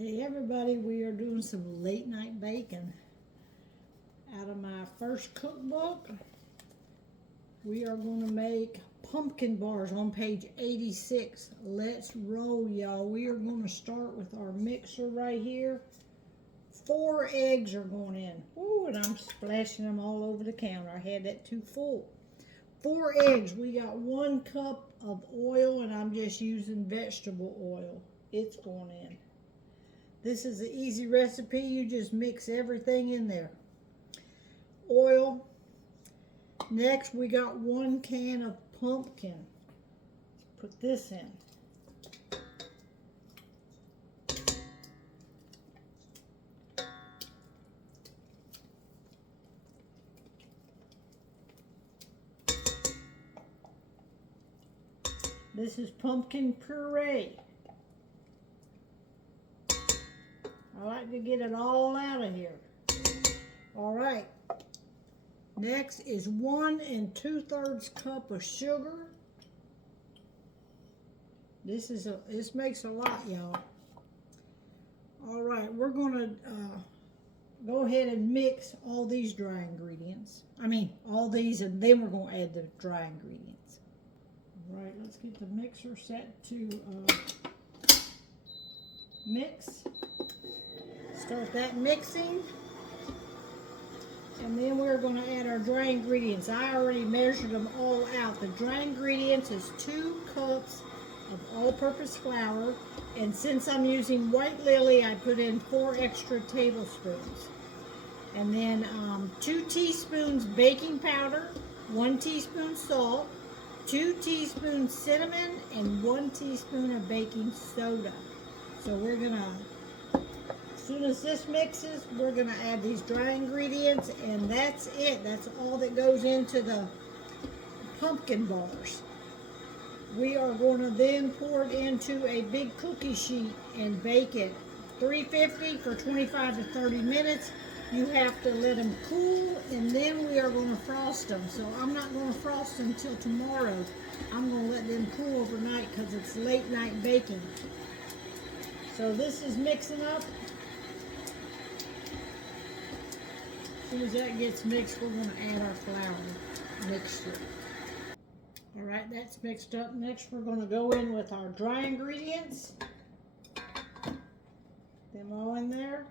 Hey everybody, we are doing some late night baking. Out of my first cookbook, we are going to make pumpkin bars on page 86. Let's roll, y'all. We are going to start with our mixer right here. 4 eggs are going in. Ooh, and I'm splashing them all over the counter. I had that too full. 4 eggs. We got 1 cup of oil, and I'm just using vegetable oil. It's going in. This is an easy recipe. You just mix everything in there. Oil. Next, we got 1 can of pumpkin. Let's put this in. This is pumpkin puree. I like to get it all out of here. All right. Next is 1 2/3 cup of sugar. This makes a lot, y'all. All right, we're gonna go ahead and mix all these dry ingredients. All these, and then we're gonna add the dry ingredients. All right, let's get the mixer set to mix. Start that mixing, and then we're going to add our dry ingredients. I already measured them all out. The dry ingredients is 2 cups of all-purpose flour, and since I'm using white lily, I put in 4 extra tablespoons. And then 2 teaspoons baking powder, 1 teaspoon salt, 2 teaspoons cinnamon, and 1 teaspoon of baking soda. So we're going to, as soon as this mixes, we're going to add these dry ingredients, and that's it. That's all that goes into the pumpkin bars. We are going to then pour it into a big cookie sheet and bake it 350 for 25 to 30 minutes. You have to let them cool, and then we are going to frost them. So I'm not going to frost them until tomorrow. I'm going to let them cool overnight because it's late night baking. So this is mixing up. As soon as that gets mixed, we're going to add our flour mixture. All right, that's mixed up. Next, we're going to go in with our dry ingredients. Them all in there.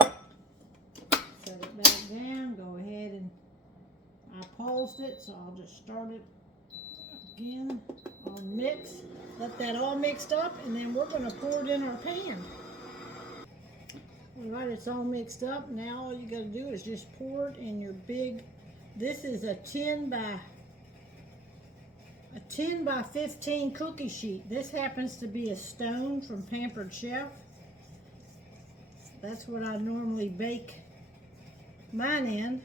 Set it back down. Go ahead and I paused it, so I'll just start it again on mix. Let that all mixed up, and then we're going to pour it in our pan. All right, it's all mixed up. Now all you got to do is just pour it in your big, this is a 10 by 15 cookie sheet. This happens to be a stone from Pampered Chef. That's what I normally bake mine in.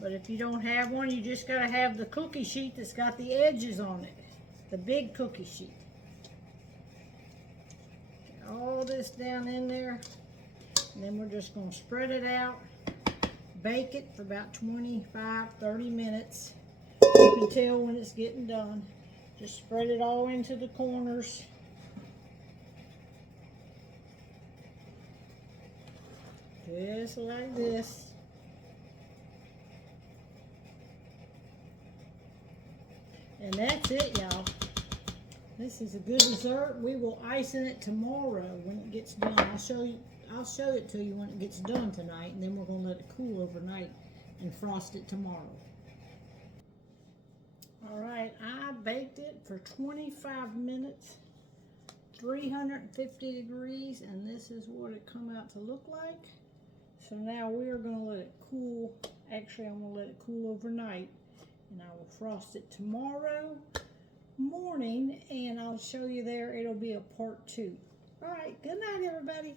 But if you don't have one, you just got to have the cookie sheet that's got the edges on it. The big cookie sheet. All this down in there, and then we're just going to spread it out, bake it for about 25-30 minutes. You can tell when it's getting done. Just spread it all into the corners. Just like this. And that's it, y'all. This is a good dessert. We will icing it tomorrow when it gets done. I'll show it to you when it gets done tonight, and then we're going to let it cool overnight and frost it tomorrow. All right, I baked it for 25 minutes, 350 degrees, and this is what it come out to look like. So now we are going to let it cool. Actually, I'm going to let it cool overnight, and I will frost it tomorrow morning, and I'll show you there. It'll be a part 2. All right, good night, everybody.